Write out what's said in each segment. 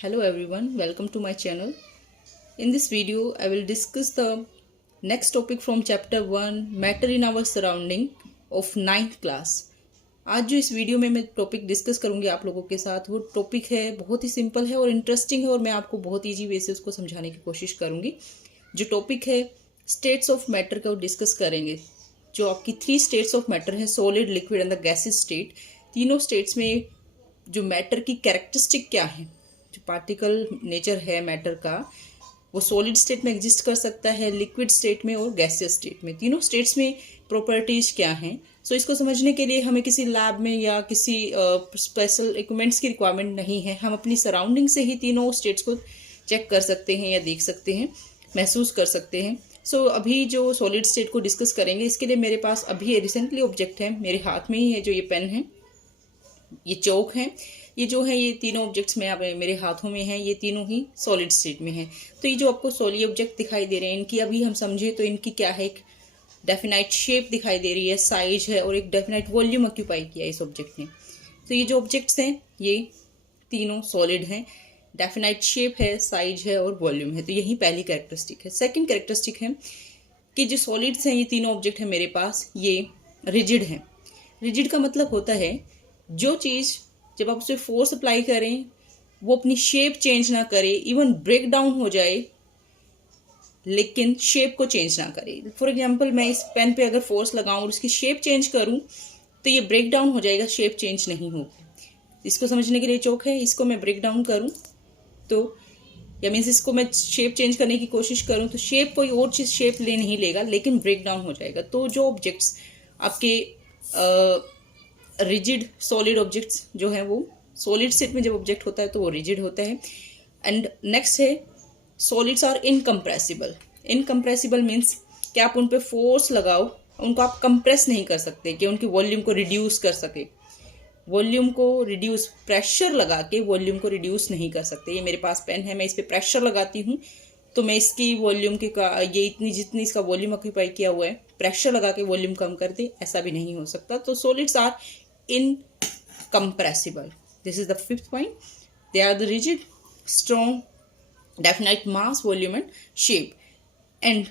Hello everyone, welcome to my channel. In this video, I will discuss the next topic from chapter 1 Matter in our surrounding of 9th class. आज जो इस video में मैं topic discuss करूंगी आप लोगों के साथ वो टॉपिक है बहुत ही सिंपल है और इंटरेस्टिंग है और मैं आपको बहुत ईजी वे से उसको समझाने की कोशिश करूंगी। जो टॉपिक है स्टेट्स ऑफ मैटर का वो डिस्कस करेंगे। जो आपकी 3 स्टेट्स ऑफ मैटर है solid, liquid and the gases state. तीनों स्टेट्स में जो मैटर की कैरेक्टरिस्टिक क्या है, जो पार्टिकल नेचर है मैटर का, वो सॉलिड स्टेट में एग्जिस्ट कर सकता है, लिक्विड स्टेट में और गैसियस स्टेट में। तीनों स्टेट्स में प्रॉपर्टीज क्या हैं। सो इसको समझने के लिए हमें किसी लैब में या किसी स्पेशल इक्विपमेंट्स की रिक्वायरमेंट नहीं है। हम अपनी सराउंडिंग से ही तीनों स्टेट्स को चेक कर सकते हैं या देख सकते हैं, महसूस कर सकते हैं। सो अभी जो सॉलिड स्टेट को डिस्कस करेंगे इसके लिए मेरे पास अभी रिसेंटली ऑब्जेक्ट है, मेरे हाथ में ही है। जो ये पेन है, ये चौक है, ये जो है ये तीनों ऑब्जेक्ट्स में मेरे हाथों में हैं, ये तीनों ही सॉलिड स्टेट में हैं। तो ये जो आपको सॉलिड ऑब्जेक्ट दिखाई दे रहे हैं इनकी अभी हम समझे तो इनकी क्या है, एक डेफिनाइट शेप दिखाई दे रही है, साइज है और एक डेफिनाइट वॉल्यूम ऑक्यूपाई किया है इस ऑब्जेक्ट ने। तो ये जो ऑब्जेक्ट्स हैं ये तीनों सॉलिड हैं, डेफिनाइट शेप है, साइज है और वॉल्यूम है। तो यही पहली कैरेक्टरिस्टिक है। सेकेंड कैरेक्टरिस्टिक है कि जो सॉलिड्स हैं, ये तीनों ऑब्जेक्ट है मेरे पास, ये रिजिड हैं। रिजिड का मतलब होता है जो चीज़ जब आप उसे फोर्स अप्लाई करें वो अपनी शेप चेंज ना करे, इवन ब्रेक डाउन हो जाए लेकिन शेप को चेंज ना करे। फॉर एग्जांपल मैं इस पेन पे अगर फोर्स लगाऊं और उसकी शेप चेंज करूं तो ये ब्रेक डाउन हो जाएगा, शेप चेंज नहीं होगी। इसको समझने के लिए चौक है, इसको मैं ब्रेक डाउन करूं तो या मीन्स इसको मैं शेप चेंज करने की कोशिश करूं तो शेप कोई और चीज़ शेप ले नहीं लेगा लेकिन ब्रेक डाउन हो जाएगा। तो जो ऑब्जेक्ट्स आपके रिजिड सॉलिड ऑब्जेक्ट्स जो है वो सॉलिड स्टेट में जब ऑब्जेक्ट होता है तो वो रिजिड होता है। एंड नेक्स्ट है solids are incompressible. Incompressible means कि आप उन पे फोर्स लगाओ उनको आप कंप्रेस नहीं कर सकते कि उनकी वॉल्यूम को रिड्यूस कर सके। वॉल्यूम को रिड्यूस, प्रेशर लगा के वॉल्यूम को रिड्यूस नहीं कर सकते। ये मेरे पास पेन है, मैं इस पर प्रेशर लगाती हूँ तो मैं इसकी वॉल्यूम की ये इतनी जितनी इसका वॉल्यूम ऑक्यूपाई किया हुआ है, प्रेशर लगा के वॉल्यूम कम कर दे, ऐसा भी नहीं हो सकता। तो solids are incompressible. This is the fifth point. They are the rigid, strong, definite mass, volume and shape. And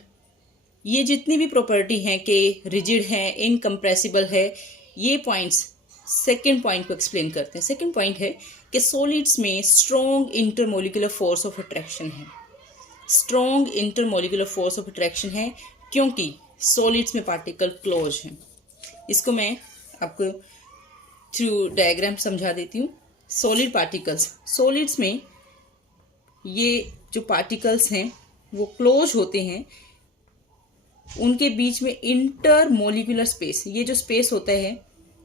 ये जितनी भी प्रॉपर्टी हैं कि रिजिड है, इनकम्प्रेसिबल है, ये पॉइंट्स सेकेंड पॉइंट को एक्सप्लेन करते हैं। सेकेंड पॉइंट है कि सॉलिड्स में strong intermolecular force of attraction है। Strong intermolecular force of attraction है क्योंकि सॉलिड्स में पार्टिकल क्लोज हैं। इसको मैं आपको थ्रू डायग्राम समझा देती हूँ। सॉलिड पार्टिकल्स, सॉलिड्स में ये जो पार्टिकल्स हैं वो क्लोज होते हैं, उनके बीच में इंटरमोलिकुलर स्पेस, ये जो स्पेस होता है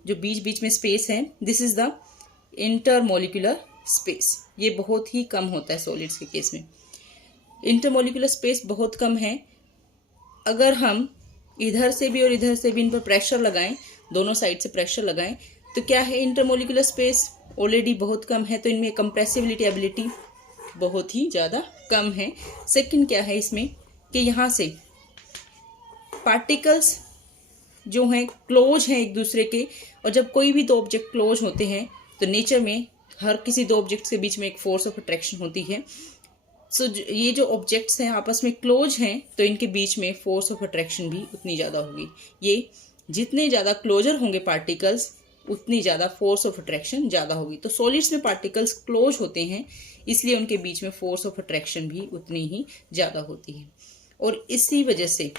जो बीच बीच में स्पेस है, this is the intermolecular space. ये बहुत ही कम होता है सॉलिड्स के केस में। इंटरमोलिकुलर स्पेस बहुत कम है। अगर हम इधर से भी और इधर से भी इन पर प्रेशर लगाएं, दोनों साइड से प्रेशर लगाएं तो क्या है, इंटरमोलिकुलर स्पेस ऑलरेडी बहुत कम है तो इनमें कंप्रेसिबिलिटी एबिलिटी बहुत ही ज़्यादा कम है। सेकंड क्या है इसमें कि यहाँ से पार्टिकल्स जो हैं क्लोज हैं एक दूसरे के, और जब कोई भी दो ऑब्जेक्ट क्लोज होते हैं तो नेचर में हर किसी दो ऑब्जेक्ट्स के बीच में एक फोर्स ऑफ अट्रैक्शन होती है। सो ये जो ऑब्जेक्ट्स हैं आपस में क्लोज हैं तो इनके बीच में फोर्स ऑफ अट्रैक्शन भी उतनी ज़्यादा होगी। ये जितने ज़्यादा क्लोजर होंगे पार्टिकल्स उतनी ज़्यादा फोर्स ऑफ अट्रैक्शन ज़्यादा होगी। तो सॉलिड्स में पार्टिकल्स क्लोज होते हैं इसलिए उनके बीच में फोर्स ऑफ अट्रैक्शन भी उतनी ही ज़्यादा होती है। और इसी वजह से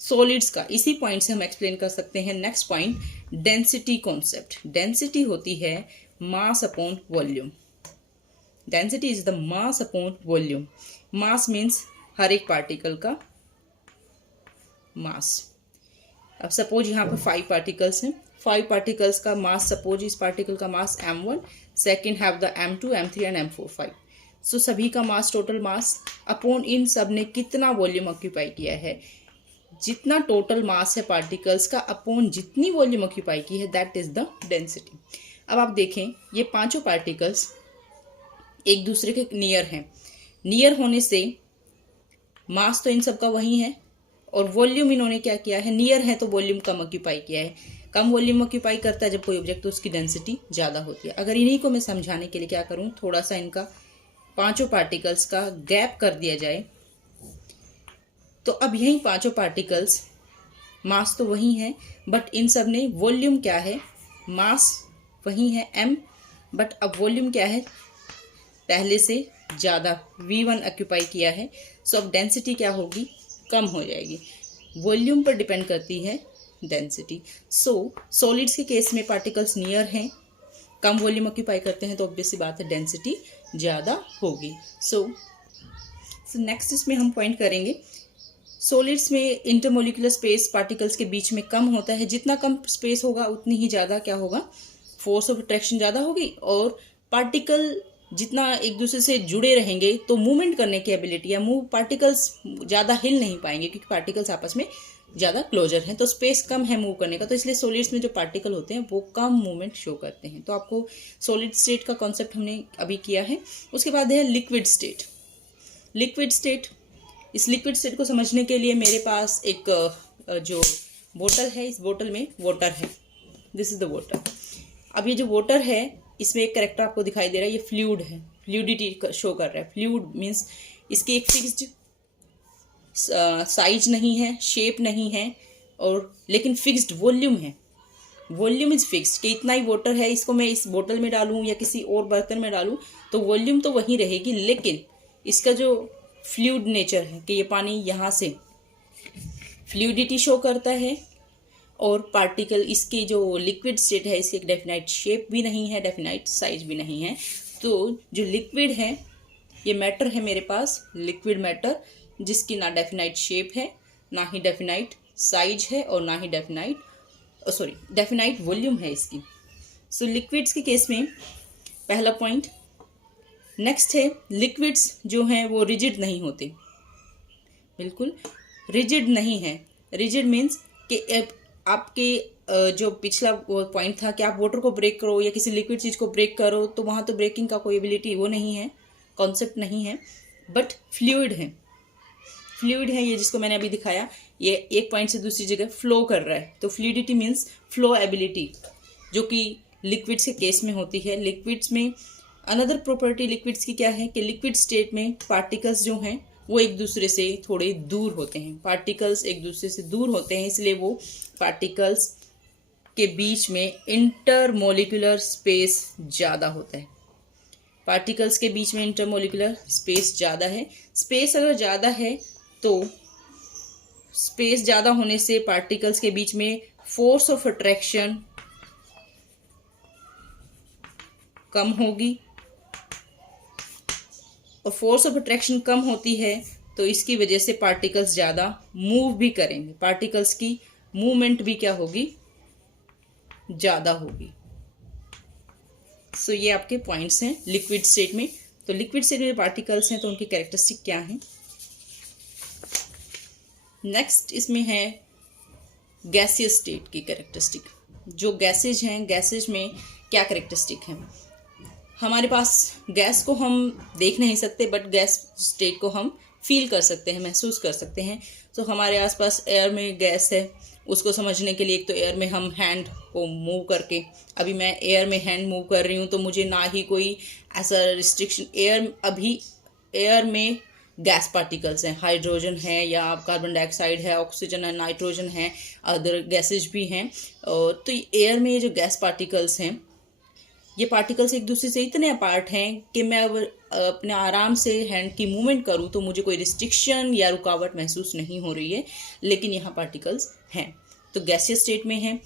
सॉलिड्स का, इसी पॉइंट से हम एक्सप्लेन कर सकते हैं next point, density concept. Density होती है mass upon volume. Density is the mass upon volume. Mass means हर एक पार्टिकल का मास। अब सपोज यहाँ पर 5 पार्टिकल्स हैं, 5 पार्टिकल्स का मास, सपोज इस पार्टिकल का मास m1, second have the m2, m3 and m4, 5। सो सभी का मास, टोटल मास अपॉन इन सब ने कितना वॉल्यूम ऑक्यूपाई किया है, जितना टोटल मास है पार्टिकल्स का अपॉन जितनी वॉल्यूम ऑक्यूपाई की है, दैट इज द डेंसिटी। अब आप देखें ये पांचों पार्टिकल्स एक दूसरे के नियर हैं। नियर होने से मास तो इन सब का वही है और वॉल्यूम इन्होंने क्या किया है, नियर है तो वॉल्यूम कम ऑक्यूपाई किया है। कम वॉल्यूम ऑक्यूपाई करता है जब कोई ऑब्जेक्ट तो उसकी डेंसिटी ज़्यादा होती है। अगर इन्हीं को मैं समझाने के लिए क्या करूँ, थोड़ा सा इनका पांचों पार्टिकल्स का गैप कर दिया जाए, तो अब यही पांचों पार्टिकल्स, मास तो वही है बट इन सब ने वॉल्यूम क्या है, मास वही है m, बट अब वॉल्यूम क्या है, पहले से ज़्यादा v1 ऑक्यूपाई किया है। सो अब डेंसिटी क्या होगी, कम हो जाएगी। वॉल्यूम पर डिपेंड करती है डेंसिटी। सो सॉलिड्स के केस में पार्टिकल्स नियर हैं, कम वॉल्यूम ऑक्यूपाई करते हैं, तो ऑब्वियस सी बात है डेंसिटी ज़्यादा होगी। सो नेक्स्ट इसमें हम पॉइंट करेंगे, सॉलिड्स में इंटरमोलिकुलर स्पेस पार्टिकल्स के बीच में कम होता है। जितना कम स्पेस होगा उतनी ही ज़्यादा क्या होगा, फोर्स ऑफ अट्रैक्शन ज़्यादा होगी, और पार्टिकल जितना एक दूसरे से जुड़े रहेंगे तो मूवमेंट करने की एबिलिटी या पार्टिकल्स ज़्यादा हिल नहीं पाएंगे क्योंकि पार्टिकल्स आपस में ज़्यादा क्लोजर हैं, तो स्पेस कम है मूव करने का, तो इसलिए सॉलिड्स में जो पार्टिकल होते हैं वो कम मूवमेंट शो करते हैं। तो आपको सॉलिड स्टेट का कॉन्सेप्ट हमने अभी किया है। उसके बाद है लिक्विड स्टेट। लिक्विड स्टेट, इस लिक्विड स्टेट को समझने के लिए मेरे पास एक जो बोतल है, इस बोतल में वाटर है, दिस इज द वाटर। अब ये जो वाटर है इसमें एक कैरेक्टर आपको दिखाई दे रहा है, ये फ्लूइड है, फ्लूइडिटी शो कर रहा है। फ्लूइड मीन्स इसकी एक फिक्स्ड साइज नहीं है, शेप नहीं है, और लेकिन फिक्स्ड वॉल्यूम है। वॉल्यूम इज फिक्स्ड कि इतना ही वाटर है, इसको मैं इस बोतल में डालूं या किसी और बर्तन में डालूं तो वॉल्यूम तो वही रहेगी, लेकिन इसका जो फ्लूइड नेचर है कि ये पानी यहाँ से फ्लूइडिटी शो करता है, और पार्टिकल इसकी जो लिक्विड स्टेट है इसकी एक डेफिनाइट शेप भी नहीं है, डेफिनाइट साइज भी नहीं है। तो जो लिक्विड है ये मैटर है मेरे पास, लिक्विड मैटर, जिसकी ना डेफिनाइट शेप है, ना ही डेफिनाइट साइज है, और ना ही डेफिनाइट वॉल्यूम है इसकी। सो लिक्विड्स के केस में पहला पॉइंट। नेक्स्ट है लिक्विड्स जो हैं वो रिजिड नहीं होते, बिल्कुल रिजिड नहीं है। रिजिड मीन्स कि आपके जो पिछला पॉइंट था कि आप वाटर को ब्रेक करो या किसी लिक्विड चीज़ को ब्रेक करो तो वहाँ तो ब्रेकिंग का कोई एबिलिटी वो नहीं है, कॉन्सेप्ट नहीं है, बट फ्लूइड है। फ्लूइड है ये, जिसको मैंने अभी दिखाया, ये एक पॉइंट से दूसरी जगह फ्लो कर रहा है, तो फ्लूइडिटी मीन्स फ्लो एबिलिटी, जो कि लिक्विड्स के केस में होती है। लिक्विड्स में अनदर प्रॉपर्टी लिक्विड्स की क्या है कि लिक्विड स्टेट में पार्टिकल्स जो हैं वो एक दूसरे से थोड़े दूर होते हैं, पार्टिकल्स एक दूसरे से दूर होते हैं, इसलिए वो पार्टिकल्स के बीच में इंटरमोलिकुलर स्पेस ज़्यादा होता है। पार्टिकल्स के बीच में इंटरमोलिकुलर स्पेस ज़्यादा है। स्पेस अगर ज़्यादा है तो स्पेस ज़्यादा होने से पार्टिकल्स के बीच में फोर्स ऑफ अट्रैक्शन कम होगी, और फोर्स ऑफ अट्रैक्शन कम होती है तो इसकी वजह से पार्टिकल्स ज़्यादा मूव भी करेंगे, पार्टिकल्स की मूवमेंट भी क्या होगी, ज़्यादा होगी। सो ये आपके पॉइंट्स हैं लिक्विड स्टेट में। तो लिक्विड स्टेट में पार्टिकल्स हैं तो उनकी कैरेक्टरिस्टिक क्या हैं। नेक्स्ट इसमें है गैसियस स्टेट की कैरेक्टरिस्टिक। जो गैसेज हैं, गैसेज में क्या कैरेक्टरिस्टिक हैं, हमारे पास गैस को हम देख नहीं सकते बट गैस स्टेट को हम फील कर सकते हैं, महसूस कर सकते हैं। तो हमारे आसपास एयर में गैस है, उसको समझने के लिए एक तो एयर में हम हैंड को मूव करके, अभी मैं एयर में हैंड मूव कर रही हूँ तो मुझे ना ही कोई ऐसा रिस्ट्रिक्शन, अभी एयर में गैस पार्टिकल्स हैं, हाइड्रोजन है या कार्बन डाइऑक्साइड है, ऑक्सीजन है, नाइट्रोजन है, अदर गैसेज भी हैं। तो एयर में ये जो गैस पार्टिकल्स हैं, ये पार्टिकल्स एक दूसरे से इतने अपार्ट हैं कि मैं अब अपने आराम से हैंड की मूवमेंट करूँ तो मुझे कोई रिस्ट्रिक्शन या रुकावट महसूस नहीं हो रही है, लेकिन यहाँ पार्टिकल्स हैं, तो गैसियस स्टेट में है।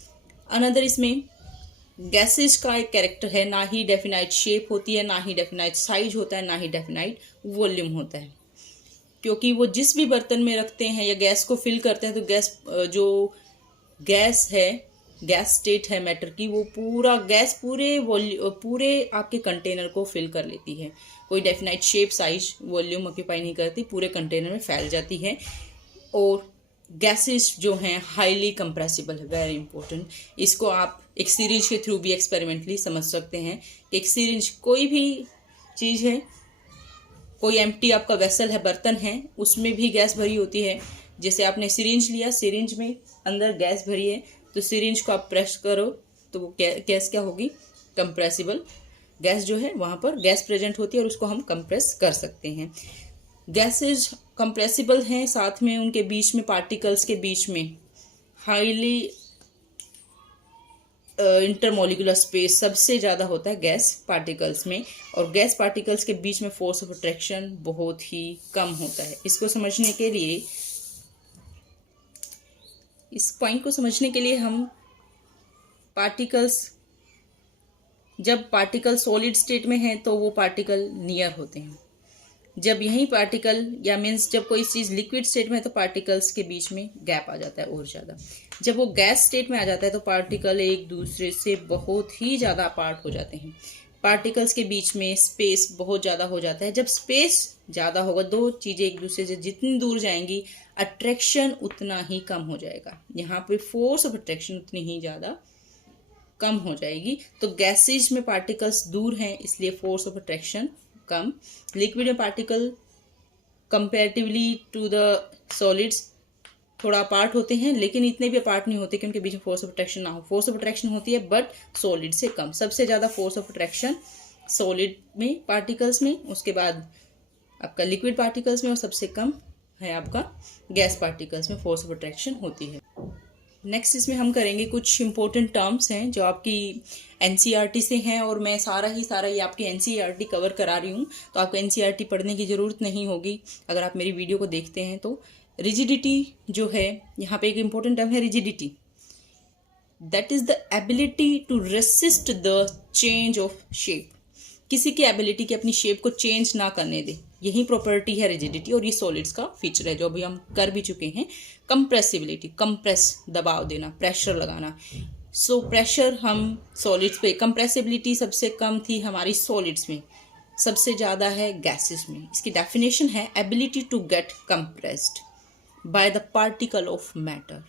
अनदर इसमें गैसेज का एक कैरेक्टर है, ना ही डेफिनाइट शेप होती है, ना ही डेफिनाइट साइज होता है, ना ही डेफिनाइट वॉल्यूम होता है, क्योंकि वो जिस भी बर्तन में रखते हैं या गैस को फिल करते हैं तो गैस जो गैस है, गैस स्टेट है मैटर की, वो पूरा गैस पूरे आपके कंटेनर को फिल कर लेती है, कोई definite shape size volume occupy नहीं करती, पूरे कंटेनर में फैल जाती है। और गैसेस जो हैं हाईली कंप्रेसिबल है, वेरी इंपॉर्टेंट। इसको आप एक सीरीज के थ्रू भी एक्सपेरिमेंटली समझ सकते हैं। एक सीरीज कोई भी चीज़ है, कोई एम्प्टी आपका वेसल है, बर्तन है, उसमें भी गैस भरी होती है। जैसे आपने सिरिंज लिया, सिरिंज में अंदर गैस भरी है, तो सिरिंज को आप प्रेस करो तो वो गैस क्या होगी, कंप्रेसिबल। गैस जो है वहाँ पर गैस प्रेजेंट होती है और उसको हम कंप्रेस कर सकते हैं। गैसेज कंप्रेसिबल हैं, साथ में उनके बीच में पार्टिकल्स के बीच में हाईली इंटरमोलिकुलर स्पेस सबसे ज़्यादा होता है गैस पार्टिकल्स में, और गैस पार्टिकल्स के बीच में फोर्स ऑफ अट्रैक्शन बहुत ही कम होता है। इसको समझने के लिए, इस पॉइंट को समझने के लिए हम पार्टिकल्स, जब पार्टिकल सॉलिड स्टेट में है तो वो पार्टिकल नियर होते हैं, जब यही पार्टिकल या मीन्स जब कोई चीज़ लिक्विड स्टेट में है तो पार्टिकल्स के बीच में गैप आ जाता है और ज़्यादा। जब वो गैस स्टेट में आ जाता है तो पार्टिकल एक दूसरे से बहुत ही ज़्यादा अपार्ट हो जाते हैं। पार्टिकल्स के बीच में स्पेस बहुत ज़्यादा हो जाता है। जब स्पेस ज़्यादा होगा, दो चीज़ें एक दूसरे से जितनी दूर जाएंगी, अट्रैक्शन उतना ही कम हो जाएगा। यहाँ पे फोर्स ऑफ अट्रैक्शन उतनी ही ज़्यादा कम हो जाएगी। तो गैसेज में पार्टिकल्स दूर हैं, इसलिए फोर्स ऑफ अट्रैक्शन कम। लिक्विड में particle comparatively to the solids थोड़ा अपार्ट होते हैं, लेकिन इतने भी अपार्ट नहीं होते कि उनके बीच में फोर्स ऑफ अट्रैक्शन ना हो। फोर्स ऑफ अट्रैक्शन होती है बट सॉलिड से कम। सबसे ज़्यादा फोर्स ऑफ अट्रैक्शन सॉलिड में पार्टिकल्स में, उसके बाद आपका लिक्विड पार्टिकल्स में, और सबसे कम है आपका गैस पार्टिकल्स में फोर्स ऑफ अट्रैक्शन होती है। नेक्स्ट इसमें हम करेंगे कुछ इंपॉर्टेंट टर्म्स हैं जो आपकी एनसीईआरटी से हैं, और मैं सारा ये आपकी एनसीईआरटी कवर करा रही हूँ, तो आपको एनसीईआरटी पढ़ने की ज़रूरत नहीं होगी अगर आप मेरी वीडियो को देखते हैं तो। रिजिडिटी जो है, यहाँ पे एक इंपॉर्टेंट टर्म है rigidity. That is the ability to resist the change of shape. किसी की एबिलिटी की अपनी शेप को चेंज ना करने दे, यही प्रॉपर्टी है रिजिडिटी, और ये सॉलिड्स का फीचर है जो अभी हम कर भी चुके हैं। कंप्रेसिबिलिटी, कंप्रेस दबाव देना, प्रेशर लगाना। सो प्रेशर हम सॉलिड्स पे, कंप्रेसिबिलिटी सबसे कम थी हमारी सॉलिड्स में, सबसे ज़्यादा है गैसेस में। इसकी डेफिनेशन है ability to get compressed by the particle of matter.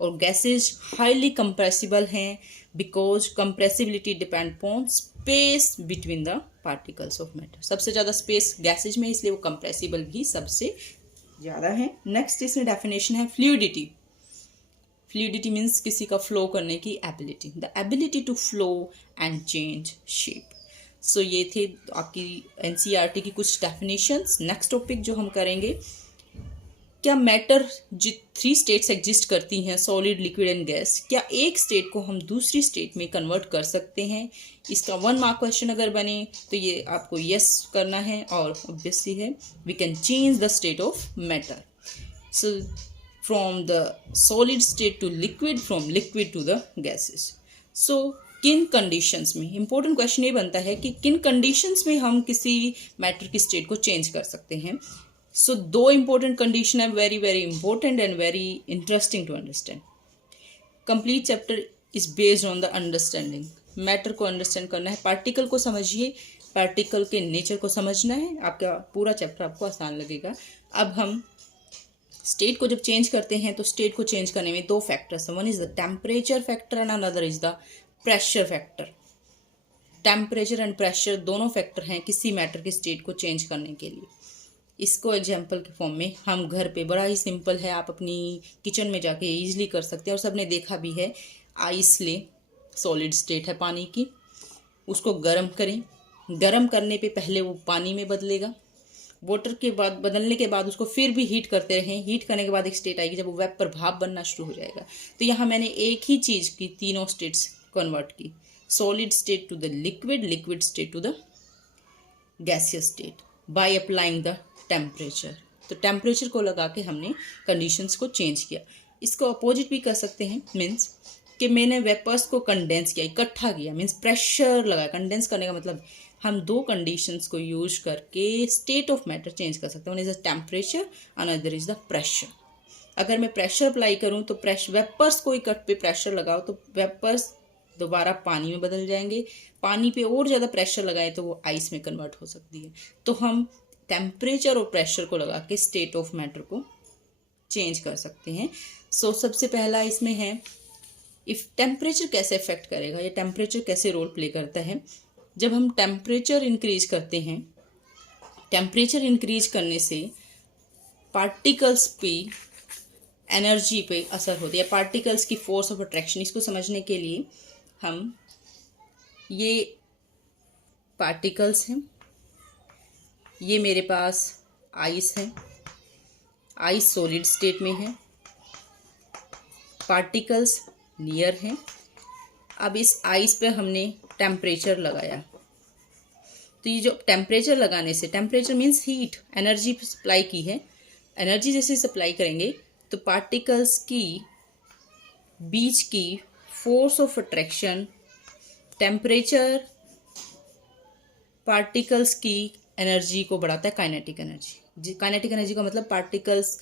और गैसेज हाईली कंप्रेसिबल हैं because compressibility depend upon space between the particles of matter. सबसे ज़्यादा स्पेस गैसेज में, इसलिए वो कंप्रेसिबल भी सबसे ज़्यादा है। नेक्स्ट इसमें डेफिनेशन है फ्लूइडिटी। फ्लूइडिटी मीन्स किसी का फ्लो करने की ability, the ability to flow and change shape. So ये थे आपकी एनसीईआरटी की कुछ डेफिनेशंस। नेक्स्ट टॉपिक जो हम करेंगे, क्या मैटर जो 3 स्टेट्स एग्जिस्ट करती हैं, सॉलिड, लिक्विड एंड गैस, क्या एक स्टेट को हम दूसरी स्टेट में कन्वर्ट कर सकते हैं? इसका 1 मार्क क्वेश्चन अगर बने तो ये आपको यस करना है, और ऑब्वियसली है we can change the state of matter. So from the solid state to liquid, from liquid to the gases. So किन कंडीशंस में, इंपॉर्टेंट क्वेश्चन ये बनता है कि किन कंडीशंस में हम किसी मैटर की स्टेट को चेंज कर सकते हैं। सो 2 इंपॉर्टेंट कंडीशन है, very very important and very interesting to understand. Complete chapter is based on the understanding. Matter को अंडरस्टैंड करना है, पार्टिकल को समझिए, पार्टिकल के नेचर को समझना है, आपका पूरा चैप्टर आपको आसान लगेगा। अब हम स्टेट को जब चेंज करते हैं तो स्टेट को चेंज करने में 2 फैक्टर्स हैं, one is the temperature factor and another is the pressure factor. Temperature and pressure दोनों फैक्टर हैं किसी मैटर की स्टेट को चेंज करने के लिए। इसको एग्जाम्पल के फॉर्म में हम घर पे, बड़ा ही सिंपल है, आप अपनी किचन में जाके इजीली कर सकते हैं, और सबने देखा भी है। आइस ले, सॉलिड स्टेट है पानी की, उसको गर्म करें, गर्म करने पे पहले वो पानी में बदलेगा, वाटर के बाद बदलने के बाद उसको फिर भी हीट करते रहें, हीट करने के बाद एक स्टेट आएगी जब वो वेपर भाप बनना शुरू हो जाएगा। तो यहाँ मैंने एक ही चीज़ की तीनों स्टेट्स कन्वर्ट की, solid state to the liquid, liquid state to the gaseous state by applying the temperature. तो टेम्परेचर को लगा के हमने कंडीशंस को चेंज किया। इसको अपोजिट भी कर सकते हैं, मीन्स कि मैंने वेपर्स को कंडेंस किया, इकट्ठा किया, मीन्स प्रेशर लगाया। कंडेंस करने का मतलब हम 2 कंडीशंस को यूज करके स्टेट ऑफ मैटर चेंज कर सकते हैं। One is the temperature, another is the pressure. अगर मैं प्रेशर अप्लाई करूँ तो वेपर्स को इकट्ठ पे प्रेशर लगाओ तो वेपर्स दोबारा पानी में बदल जाएंगे, पानी पे और ज़्यादा प्रेशर लगाए तो वो आइस में कन्वर्ट हो सकती है। तो हम टेम्परेचर और प्रेशर को लगा के स्टेट ऑफ मैटर को चेंज कर सकते हैं। सो सबसे पहला इसमें है, इफ टेम्परेचर कैसे इफेक्ट करेगा, या टेम्परेचर कैसे रोल प्ले करता है। जब हम टेम्परेचर इंक्रीज करते हैं, टेम्परेचर इंक्रीज करने से पार्टिकल्स पे, एनर्जी पे असर होती है, पार्टिकल्स की फोर्स ऑफ अट्रैक्शन। इसको समझने के लिए हम ये पार्टिकल्स हैं। ये मेरे पास आइस है, आइस सॉलिड स्टेट में है, पार्टिकल्स नियर हैं। अब इस आइस पे हमने टेम्परेचर लगाया, तो ये जो टेम्परेचर लगाने से, temperature means heat, energy supply की है। एनर्जी जैसे सप्लाई करेंगे तो पार्टिकल्स की बीच की force of attraction, temperature particles की एनर्जी को बढ़ाता है, काइनेटिक एनर्जी। काइनेटिक एनर्जी का मतलब पार्टिकल्स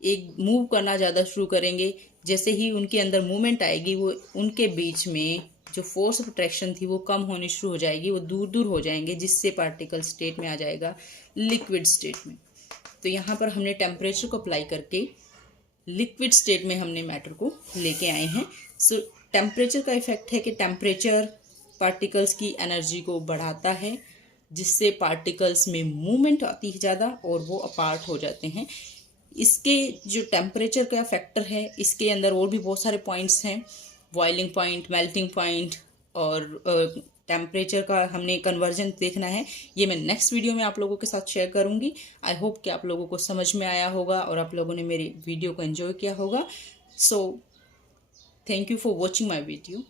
एक मूव करना ज़्यादा शुरू करेंगे। जैसे ही उनके अंदर मूवमेंट आएगी, वो उनके बीच में जो फोर्स ऑफ अट्रैक्शन थी वो कम होनी शुरू हो जाएगी, वो दूर दूर हो जाएंगे, जिससे पार्टिकल स्टेट में आ जाएगा लिक्विड स्टेट में। तो यहाँ पर हमने टेम्परेचर को अप्लाई करके लिक्विड स्टेट में हमने मैटर को लेके आए हैं। सो टेम्परेचर का इफेक्ट है कि टेम्परेचर पार्टिकल्स की एनर्जी को बढ़ाता है, जिससे पार्टिकल्स में मूवमेंट आती है ज़्यादा और वो अपार्ट हो जाते हैं। इसके जो टेम्परेचर का फैक्टर है, इसके अंदर और भी बहुत सारे पॉइंट्स हैं, बॉइलिंग पॉइंट, मेल्टिंग पॉइंट, और टेम्परेचर का हमने कन्वर्जन देखना है। ये मैं नेक्स्ट वीडियो में आप लोगों के साथ शेयर करूंगी। आई होप कि आप लोगों को समझ में आया होगा और आप लोगों ने मेरी वीडियो को एंजॉय किया होगा। So thank you for watching my video.